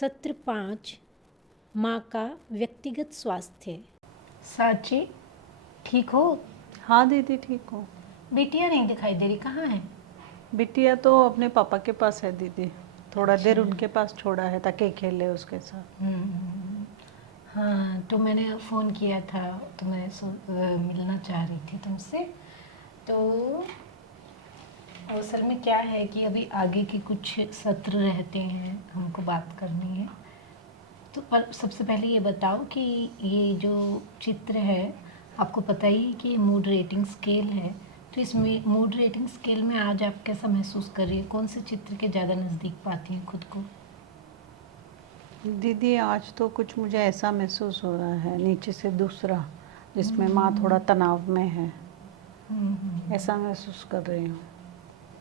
सत्र 5 माँ का व्यक्तिगत स्वास्थ्य। साची, ठीक हो? हाँ दीदी ठीक हूँ। बिटिया नहीं दिखाई दे रही, कहाँ है? बिटिया तो अपने पापा के पास है दीदी, थोड़ा अच्छा। देर उनके पास छोड़ा है ताकि खेले उसके साथ। हाँ, तो मैंने फ़ोन किया था तो मैं मिलना चाह रही थी तुमसे। तो असल में क्या है कि अभी आगे के कुछ सत्र रहते हैं, हमको बात करनी है। तो पर सबसे पहले ये बताओ कि ये जो चित्र है, आपको पता ही है कि मूड रेटिंग स्केल है। तो इसमें मूड रेटिंग स्केल में आज आप कैसा महसूस कर रही है? कौन से चित्र के ज़्यादा नज़दीक पाती हैं खुद को? दीदी आज तो कुछ मुझे ऐसा महसूस हो रहा है, नीचे से दूसरा जिसमें माँ थोड़ा तनाव में है, ऐसा महसूस कर रही हूँ।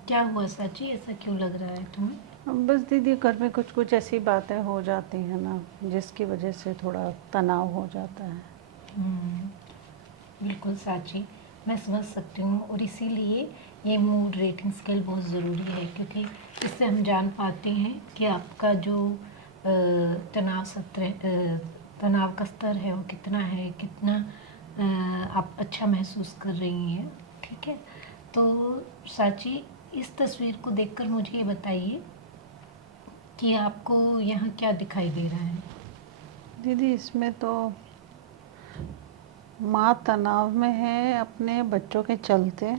क्या हुआ साची, ऐसा क्यों लग रहा है तुम्हें? बस दीदी घर में कुछ कुछ ऐसी बातें हो जाती हैं ना, जिसकी वजह से थोड़ा तनाव हो जाता है। बिल्कुल साची, मैं समझ सकती हूँ। और इसीलिए ये मूड रेटिंग स्केल बहुत ज़रूरी है, क्योंकि इससे हम जान पाते हैं कि आपका जो तनाव का स्तर है वो कितना है, कितना आप अच्छा महसूस कर रही हैं। ठीक है, तो साची, इस तस्वीर को देखकर मुझे ये बताइए कि आपको यहाँ क्या दिखाई दे रहा है? दीदी इसमें तो माँ तनाव में है अपने बच्चों के चलते।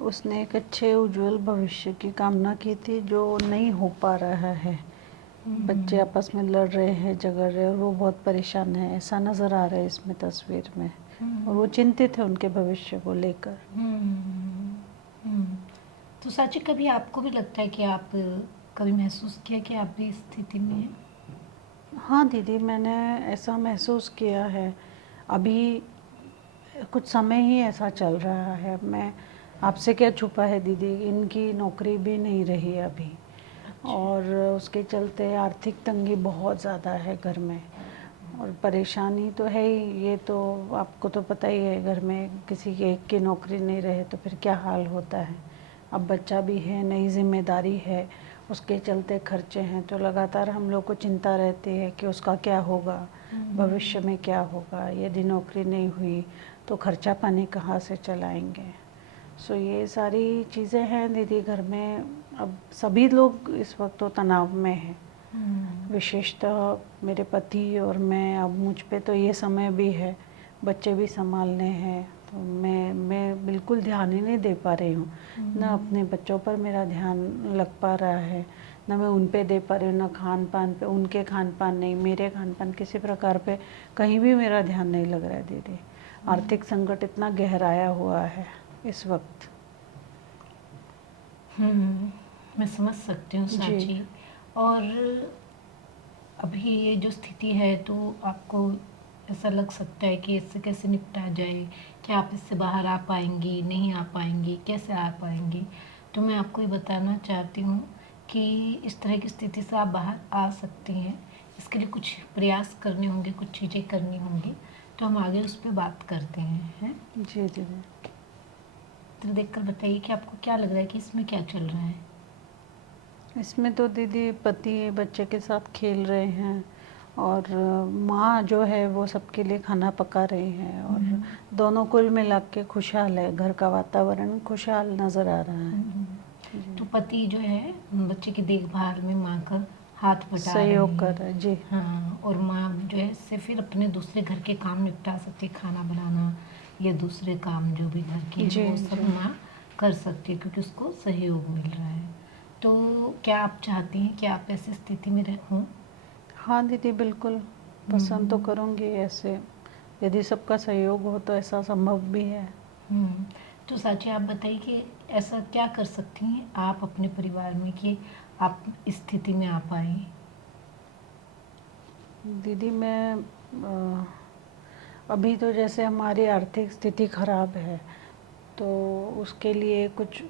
उसने एक अच्छे उज्जवल भविष्य की कामना की थी जो नहीं हो पा रहा है। बच्चे आपस में लड़ रहे हैं, झगड़ रहे हैं और वो बहुत परेशान है, ऐसा नज़र आ रहा है इसमें तस्वीर में। और वो चिंतित है उनके भविष्य को लेकर। तो साची, कभी आपको भी लगता है कि आप कभी महसूस किया कि आप भी इस स्थिति में हैं? हाँ दीदी, मैंने ऐसा महसूस किया है। अभी कुछ समय ही ऐसा चल रहा है। मैं आपसे क्या छुपा है दीदी, इनकी नौकरी भी नहीं रही अभी। और उसके चलते आर्थिक तंगी बहुत ज़्यादा है घर में। और परेशानी तो है ही, ये तो आपको तो पता ही है, घर में किसी के एक की नौकरी नहीं रहे तो फिर क्या हाल होता है। अब बच्चा भी है, नई जिम्मेदारी है, उसके चलते खर्चे हैं, तो लगातार हम लोग को चिंता रहती है कि उसका क्या होगा, भविष्य में क्या होगा। यदि नौकरी नहीं हुई तो खर्चा पानी कहाँ से चलाएंगे। सो ये सारी चीज़ें हैं दीदी घर में। अब सभी लोग इस वक्त तो तनाव में हैं, विशेषतः मेरे पति और मैं। अब मुझ पे तो ये समय भी है, बच्चे भी संभालने हैं, तो मैं बिल्कुल ध्यान ही नहीं दे पा रही हूँ। ना अपने बच्चों पर मेरा ध्यान लग पा रहा है, ना मैं उन पे दे पा रही हूँ, ना खान पान पे, उनके खान पान नहीं, मेरे खान पान, किसी प्रकार पे कहीं भी मेरा ध्यान नहीं लग रहा है दीदी। आर्थिक संकट इतना गहराया हुआ है इस वक्त। मैं समझ सकती हूँ जी साची। और अभी ये जो स्थिति है, तो आपको ऐसा लग सकता है कि इससे कैसे निपटा जाए, क्या आप इससे बाहर आ पाएंगी, नहीं आ पाएंगी, कैसे आ पाएंगी? तो मैं आपको ये बताना चाहती हूँ कि इस तरह की स्थिति से आप बाहर आ सकती हैं। इसके लिए कुछ प्रयास करने होंगे, कुछ चीज़ें करनी होंगी, तो हम आगे उस पर बात करते हैं। जी दीदी। तो देखकर बताइए कि आपको क्या लग रहा है कि इसमें क्या चल रहा है? इसमें तो दीदी पति बच्चे के साथ खेल रहे हैं और माँ जो है वो सबके लिए खाना पका रही हैं, और दोनों कुल मिला के खुशहाल है, घर का वातावरण खुशहाल नज़र आ रहा है। तो पति जो है बच्चे की देखभाल में माँ का हाथ बटा रहे सहयोग कर हैं। रहा है जी। हाँ, और माँ जो है इससे फिर अपने दूसरे घर के काम निपटा सकती है, खाना बनाना या दूसरे काम जो भी घर के जी हैं वो सब जी। माँ कर सकती है, क्योंकि उसको सहयोग मिल रहा है। तो क्या आप चाहती हैं कि आप ऐसी स्थिति में हों? हाँ दीदी बिल्कुल, पसंद तो करूँगी ऐसे, यदि सबका सहयोग हो तो ऐसा संभव भी है। तो साची, आप बताइए कि ऐसा क्या कर सकती हैं आप अपने परिवार में कि आप इस स्थिति में आ पाएँ? दीदी मैं अभी तो जैसे हमारी आर्थिक स्थिति खराब है, तो उसके लिए कुछ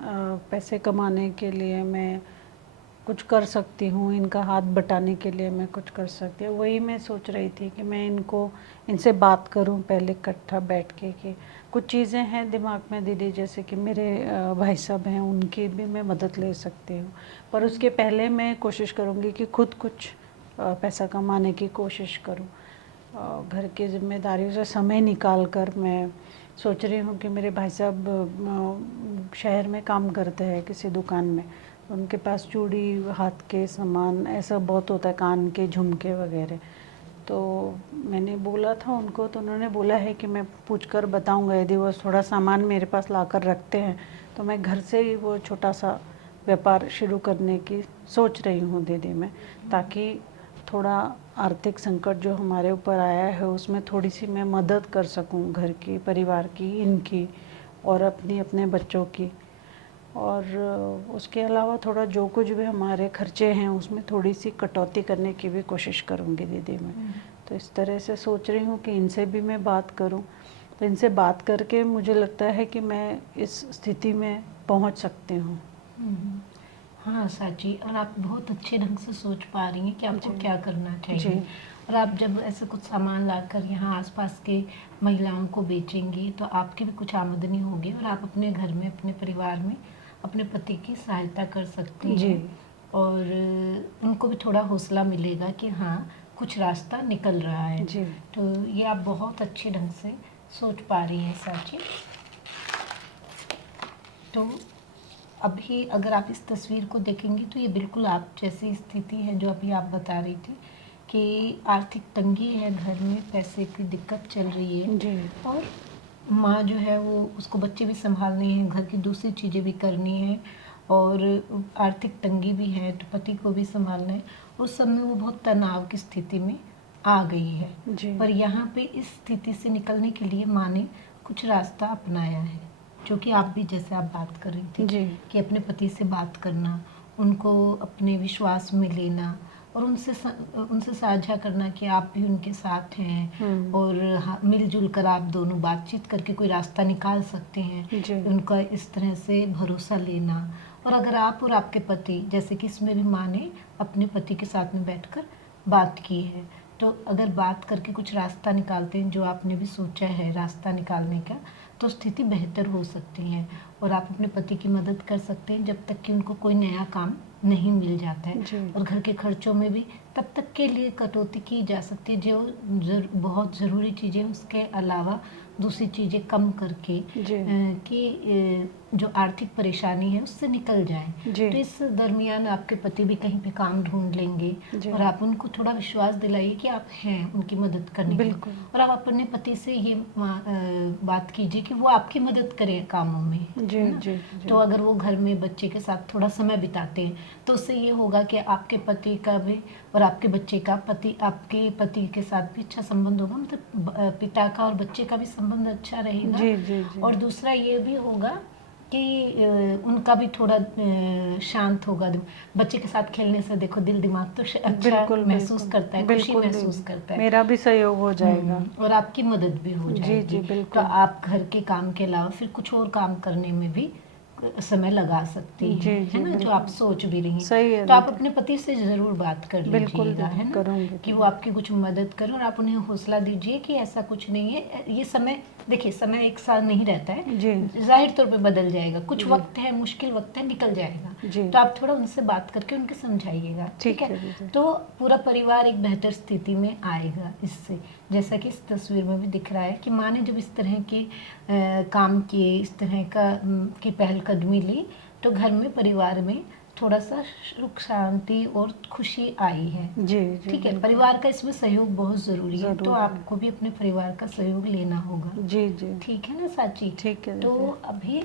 पैसे कमाने के लिए मैं कुछ कर सकती हूँ, इनका हाथ बटाने के लिए मैं कुछ कर सकती हूँ। वही मैं सोच रही थी कि मैं इनसे बात करूँ पहले इकट्ठा बैठ के, कि कुछ चीज़ें हैं दिमाग में दीदी, जैसे कि मेरे भाई साहब हैं, उनकी भी मैं मदद ले सकती हूँ, पर उसके पहले मैं कोशिश करूँगी कि खुद कुछ पैसा कमाने की कोशिश करूँ। घर की जिम्मेदारियों से समय निकाल कर मैं सोच रही हूँ कि मेरे भाई साहब शहर में काम करते हैं किसी दुकान में, उनके पास चूड़ी, हाथ के सामान ऐसा बहुत होता है, कान के झुमके वगैरह। तो मैंने बोला था उनको, तो उन्होंने बोला है कि मैं पूछ कर बताऊँगा, यदि वो थोड़ा सामान मेरे पास ला कर रखते हैं तो मैं घर से ही वो छोटा सा व्यापार शुरू करने की सोच रही हूँ दीदी मैं, ताकि थोड़ा आर्थिक संकट जो हमारे ऊपर आया है उसमें थोड़ी सी मैं मदद कर सकूं, घर की, परिवार की, इनकी और अपने बच्चों की। और उसके अलावा थोड़ा जो कुछ भी हमारे खर्चे हैं उसमें थोड़ी सी कटौती करने की भी कोशिश करूंगी दीदी मैं। तो इस तरह से सोच रही हूँ कि इनसे भी मैं बात करूँ, तो इनसे बात करके मुझे लगता है कि मैं इस स्थिति में पहुँच सकती हूँ। हाँ साची, और आप बहुत अच्छे ढंग से सोच पा रही हैं कि आपको जी। क्या करना चाहिए। जी। और आप जब ऐसे कुछ सामान लाकर यहाँ आसपास के महिलाओं को बेचेंगी तो आपकी भी कुछ आमदनी होगी और आप अपने घर में, अपने परिवार में अपने पति की सहायता कर सकती जी। हैं। और उनको भी थोड़ा हौसला मिलेगा कि हाँ, कुछ रास्ता निकल रहा है। जी। तो ये आप बहुत अच्छे ढंग से सोच पा रही हैं साची। तो अभी अगर आप इस तस्वीर को देखेंगी तो ये बिल्कुल आप जैसी स्थिति है जो अभी आप बता रही थी कि आर्थिक तंगी है, घर में पैसे की दिक्कत चल रही है। जी। और माँ जो है वो, उसको बच्चे भी संभालने हैं, घर की दूसरी चीज़ें भी करनी है और आर्थिक तंगी भी है, तो पति को भी संभालना है। उस समय वो बहुत तनाव की स्थिति में आ गई है। जी। पर यहाँ पे इस स्थिति से निकलने के लिए माँ ने कुछ रास्ता अपनाया है, जो कि आप भी जैसे आप बात कर रही थी जी। कि अपने पति से बात करना, उनको अपने विश्वास में लेना और उनसे साझा करना कि आप भी उनके साथ हैं और मिलजुल कर आप दोनों बातचीत करके कोई रास्ता निकाल सकते हैं। जी। उनका इस तरह से भरोसा लेना। और अगर आप और आपके पति, जैसे कि इसमें भी माँ ने अपने पति के साथ में बैठकर बात की है, तो अगर बात करके कुछ रास्ता निकालते हैं, जो आपने भी सोचा है रास्ता निकालने का, तो स्थिति बेहतर हो सकती है और आप अपने पति की मदद कर सकते हैं जब तक कि उनको कोई नया काम नहीं मिल जाता है। जी। और घर के खर्चों में भी तब तक के लिए कटौती की जा सकती है, जो बहुत ज़रूरी चीज़ें, उसके अलावा दूसरी चीज़ें कम करके जी। कि जो आर्थिक परेशानी है उससे निकल जाए। जी। तो इस दरमियान आपके पति भी कहीं पे काम ढूंढ लेंगे जी। और आप उनको थोड़ा विश्वास दिलाइए कि आप हैं उनकी मदद करने के लिए। बिल्कुल। और आप अपने पति से ये बात कीजिए कि वो आपकी मदद करें कामों में, जी। है ना? जी। जी। तो अगर वो घर में बच्चे के साथ थोड़ा समय बिताते हैं तो उससे ये होगा कि आपके पति का भी और आपके बच्चे का, आपके पति के साथ भी अच्छा संबंध होगा, मतलब पिता का और बच्चे का भी संबंध अच्छा रहेगा। जी। जी। जी। और दूसरा ये भी होगा कि उनका भी थोड़ा शांत होगा। बच्चे के साथ खेलने से देखो दिल दिमाग तो अच्छा बिल्कुल। महसूस बिल्कुल। करता है, खुशी बिल्कुल महसूस दीदी, करता है। मेरा भी सहयोग हो जाएगा। और आपकी मदद भी हो जी। जाएगी। जी। तो बिल्कुल। आप घर के काम के अलावा फिर कुछ और काम करने में भी समय लगा सकती जी। हैं, जी। है ना? जो बिल्कुल आप सोच भी रही हैं। सही है तो आप दीदी। अपने पति से ज़रूर बात कर बिल्कुल लीजिएगा, दीदी, है ना? करूँगी कि वो दीदी। आपकी कुछ मदद करें और आप उन्हें हौसला दीजिए कि ऐसा कुछ नहीं है। ये समय, देखिए समय एक साल नहीं रहता है, जी। जाहिर तौर पे बदल जाएगा। कुछ जी। वक्त है, मुश्किल वक्त है, निकल जाएगा। जी। तो आप थोड़ा उनसे बात करके उनके समझाइएगा, ठीक ठीक है? है दीदी। तो पूरा परिवार एक बेहतर स्थिति में आएगा इससे। जैसा कि इस तस्वीर में भी दिख रहा है कि माँ ने जब इस तरह के काम किए, इस तरह की पहलकदमी ली, तो घर में, परिवार में थोड़ा सा सुख शांति और खुशी आई है। जी। जी। ठीक है, बिल्कुल। परिवार का इसमें सहयोग बहुत ज़रूरी है, तो ज़रूर है। आपको भी अपने परिवार का सहयोग लेना होगा। जी। जी। ठीक है ना साची? ठीक है तो दीदी। अभी